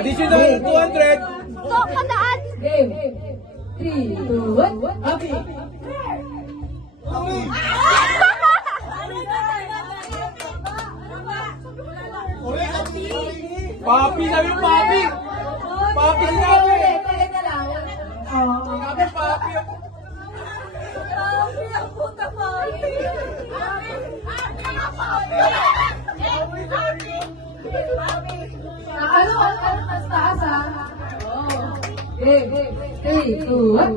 Additional 200. So, kandaan. Game. 3, 2, 1. Happy. Papi, sabi mo papi. Papi sinabi. Ulit na lang. Sabi papi. Ano, mas taas ha? Game. 3, 2, 1.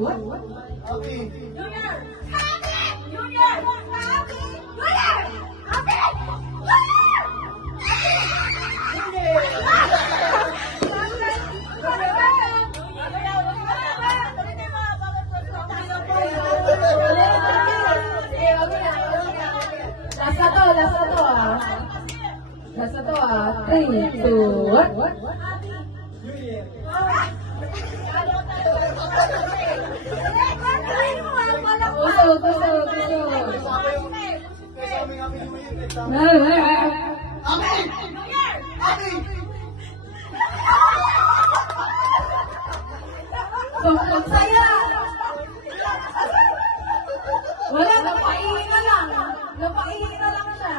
Last na to ah. Last na to ah. 3, 2, 1. Saya. Wala, napaihi na lang. Napaihi na lang siya.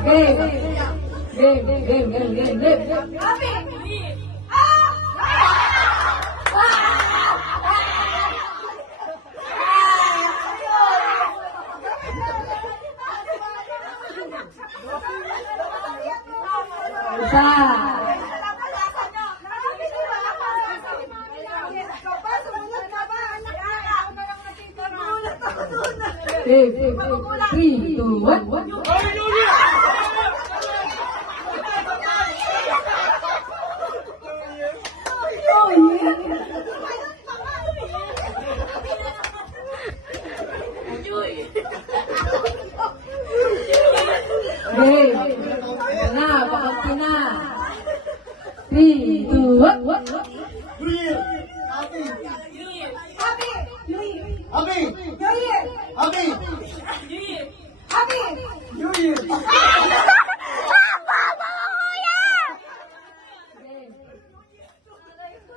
Game. Isa. Game. 3, 2, 1. Game. Na, pakampi na. 3, 2, 1. New Year. Happy. Happy! Happy. New Year! Happy. Happy! New Year.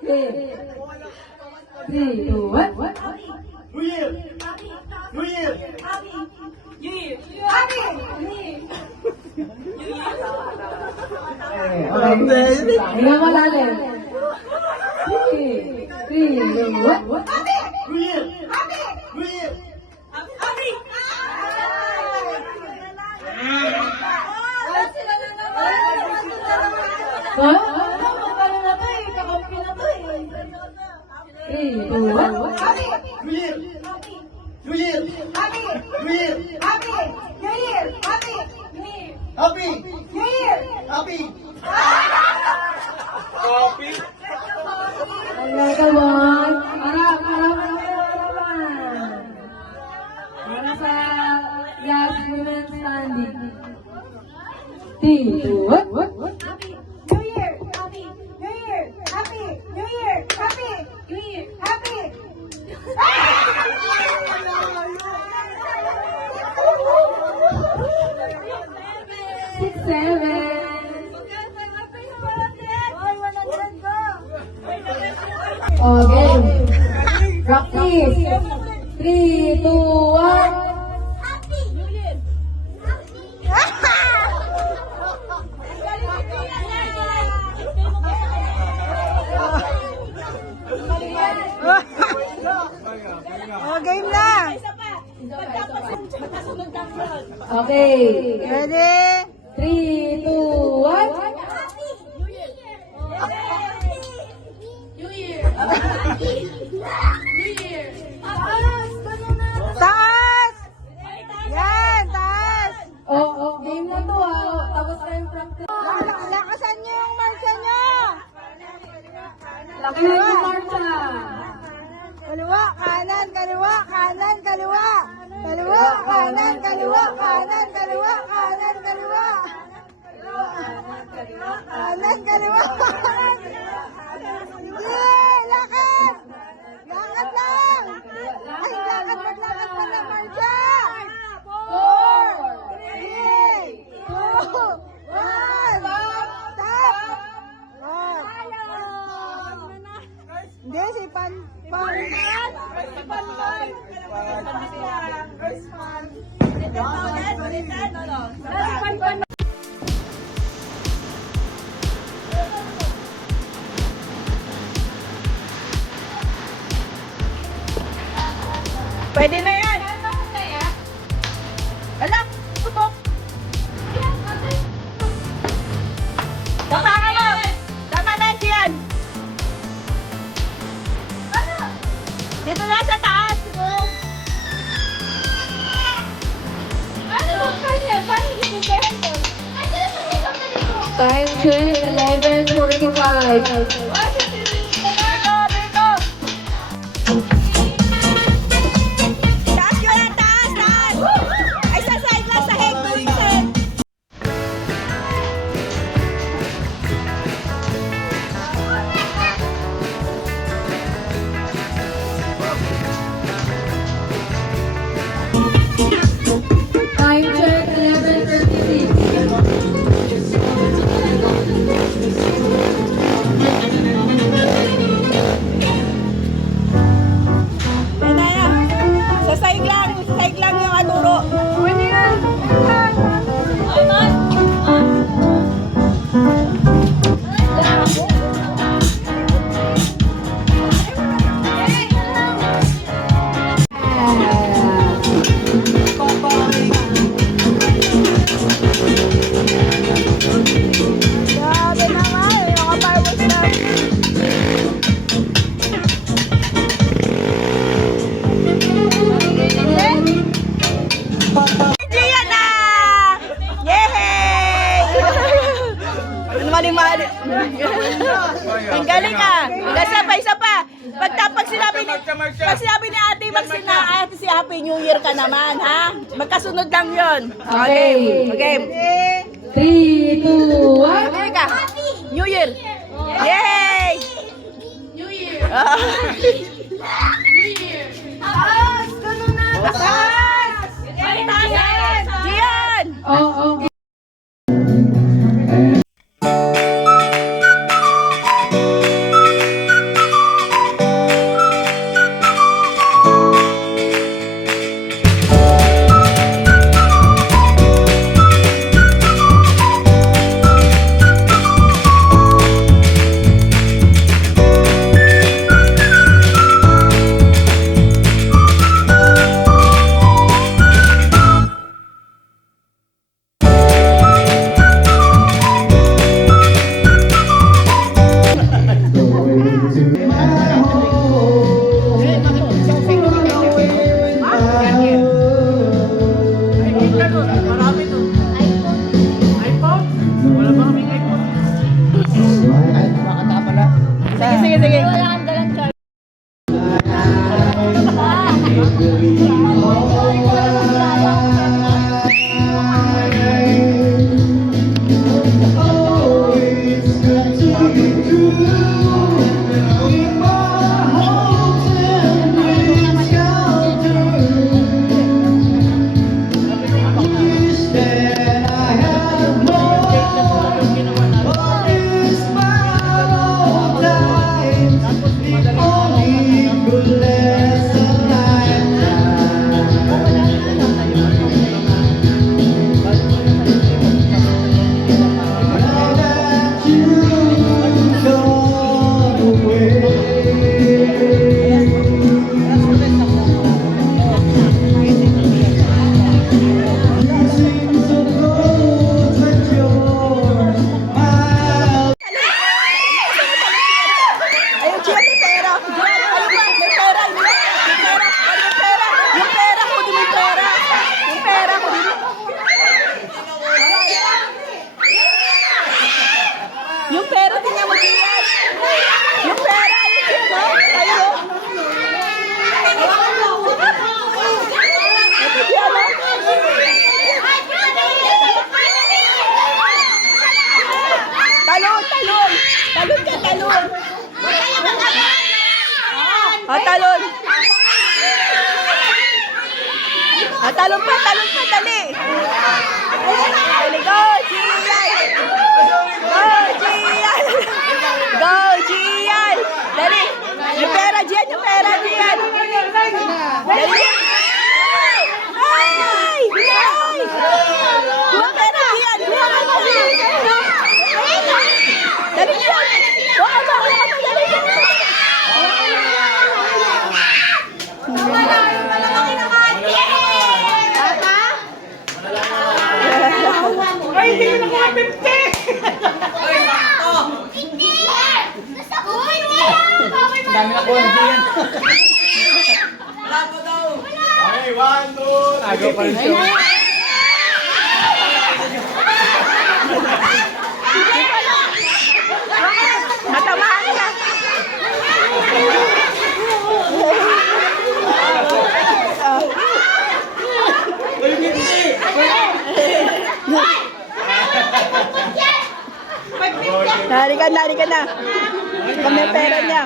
Game. 3, 2, 1. New Year. New Year. Happy! Okay. Hinga malalim. 3, 2, 1. Happy! New Year. Happy! New Year. Happy! Sila na naman! Ha? Magkano na to eh? Kakampi na to eh. 3, 2, 1. Happy! New Year. New Year. Happy! New Year. Happy! New Year! Happy! Happy. New Year! Happy. Happy. Ayan, come on. Harap. Para sa last women standing. 3, 2, 1. New Year! Happy! New Year! Happy! New Year! Happy! New Year! Happy! 6, 7. Okay. Practice. 3, 2, 1. Oh, game na! Okay. Ready? 3, 2, 1. Taas! Yan, taas! Game na to ah. Tapos na yung practice. Lakasan niyo yung marcha niyo! Laki na yung marcha. Kaliwa, kanan, kaliwa, kanan, kaliwa! Kaliwa, kanan, kaliwa, kanan, kaliwa, kanan, kaliwa! Kanan, kaliwa, kanan! Sige, lakad! Hindi, si Pan. Pan. Pwede na yan. Alam, tutok. Tama ka mo. Tama na yan. Dito na sa taas. Time check 11:45. Taas yun ang taas, taas. Ay, sa side lang, sa head. Time check 11:36. Yan na yan. Sa side lang yung aturo. Pwede yan. Grabe naman, yung mga fireworks na. Gian na! Yehey! Ano mali-mali? Ang galing ah! Isa pa! Pag sinabi ni Ate Max na ate si Happy New Year ka naman, ha? Magkasunod lang yun. Okay. Okay. 3, 2, 1. Bili ka. New Year. Yay! New Year. Taas! Ganun na! Taas! Taas! Gian! Oh, okay. Sige. Ayun, Gia, may pera. Gia, ayun ba? May pera. Yung pera. Kunin mo yung pera. Yung pera, kunin mo. Yung pera, tingnan mo, Gia. Yung pera, ayun, Gia. Ayun. Ito, Gia, no? Talon. Talon ka, talon. Talon. Talon pa, dali. Dali, go, Gian. Go, Gian. Go, Gian. Dali. Yung Okay, 1, 2, tago pa rin siya. Matamaan ka. Nari ka na. Kami ang pera niya.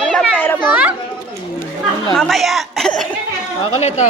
Ilang pera mo? Mamaya. Ako ulit, oh.